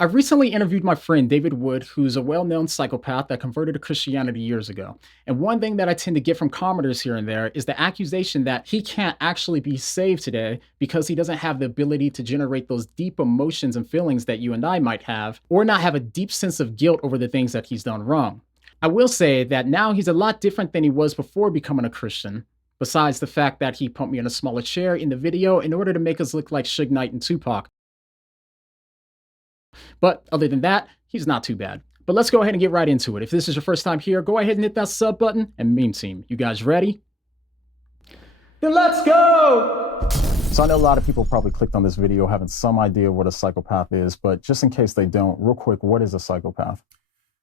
I recently interviewed my friend David Wood, who's a well known psychopath that converted to Christianity years ago. And one thing that I tend to get from commenters here and there is the accusation that he can't actually be saved today because he doesn't have the ability to generate those deep emotions and feelings that you and I might have, or not have a deep sense of guilt over the things that he's done wrong. I will say that now he's a lot different than he was before becoming a Christian. Besides the fact that he put me in a smaller chair in the video in order to make us look like Suge Knight and Tupac. But other than that, he's not too bad. But let's go ahead and get right into it. If this is your first time here, go ahead and hit that sub button. And meme team, you guys ready? Then let's go! So I know a lot of people probably clicked on this video having some idea what a psychopath is, but just in case they don't, real quick, what is a psychopath?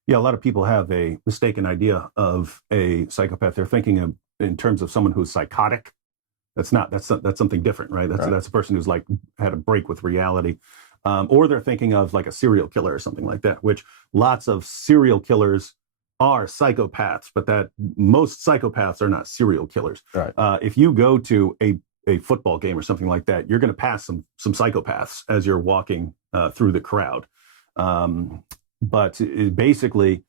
Yeah, a lot of people have a mistaken idea of a psychopath. They're thinking of in terms of someone who's psychotic. That's something different, right? That's a person who's like had a break with reality. Or they're thinking of like a serial killer or something like that, which lots of serial killers are psychopaths, but that most psychopaths are not serial killers. Right. If you go to a football game or something like that, you're going to pass some psychopaths as you're walking through the crowd. But basically,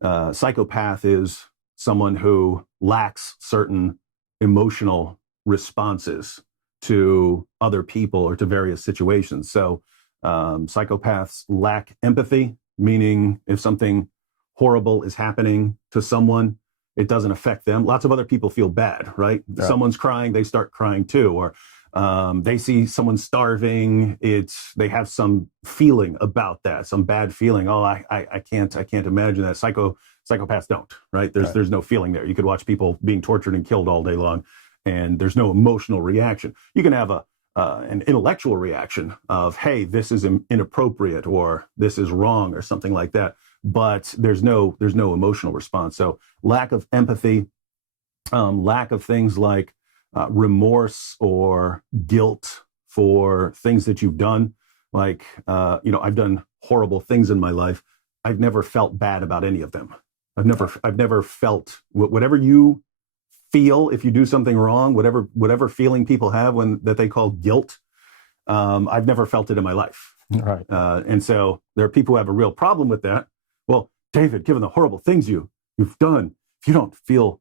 psychopath is someone who lacks certain emotional responses to other people or to various situations. So psychopaths lack empathy, meaning if something horrible is happening to someone, it doesn't affect them. Lots of other people feel bad, right? Yeah. Someone's crying, they start crying too. Or they see someone starving, they have some feeling about that, some bad feeling. Oh, I can't imagine that. Psychopaths don't, right? There's no feeling there. You could watch people being tortured and killed all day long, and there's no emotional reaction. You can have an intellectual reaction of, hey, this is inappropriate or this is wrong or something like that, but there's no emotional response. So lack of empathy, lack of things like remorse or guilt for things that you've done. Like, I've done horrible things in my life. I've never felt bad about any of them. I've never felt whatever you feel if you do something wrong, whatever feeling people have that they call guilt. I've never felt it in my life. Right. And so there are people who have a real problem with that. Well, David, given the horrible things you've done, if you don't feel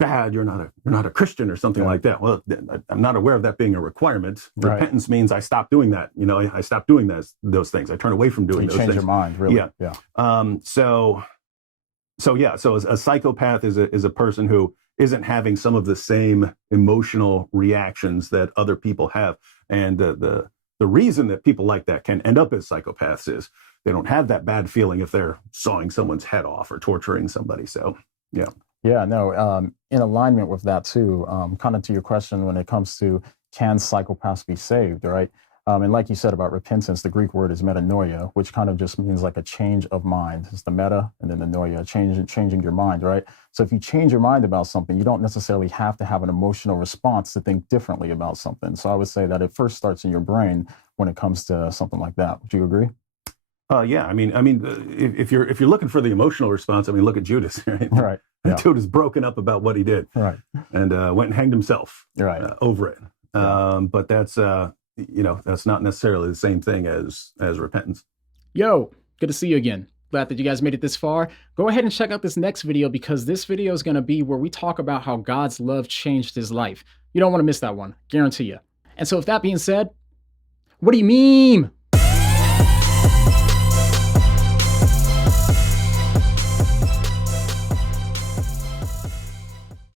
bad, you're not a Christian or something like that. Well, I'm not aware of that being a requirement. Right. Repentance means I stop doing that. I stop doing those things. I turn away from doing those things. Change your mind, really. Yeah. So a psychopath is a person who isn't having some of the same emotional reactions that other people have. And the reason that people like that can end up as psychopaths is they don't have that bad feeling if they're sawing someone's head off or torturing somebody. So, yeah. Yeah, no, in alignment with that too, kind of to your question when it comes to can psychopaths be saved, right? And like you said about repentance, the Greek word is metanoia, which kind of just means like a change of mind. It's the meta and then the noia, changing your mind, right? So if you change your mind about something, you don't necessarily have to have an emotional response to think differently about something. So I would say that it first starts in your brain when it comes to something like that. Would you agree? Yeah. I mean, if you're looking for the emotional response, look at Judas, right? Right. Yeah. Dude is broken up about what he did, right, and went and hanged himself, right, over it. But that's that's not necessarily the same thing as repentance. Yo, good to see you again. Glad that you guys made it this far. Go ahead and check out this next video because this video is going to be where we talk about how God's love changed his life. You don't want to miss that one, guarantee you. And so with that being said, what do you meme?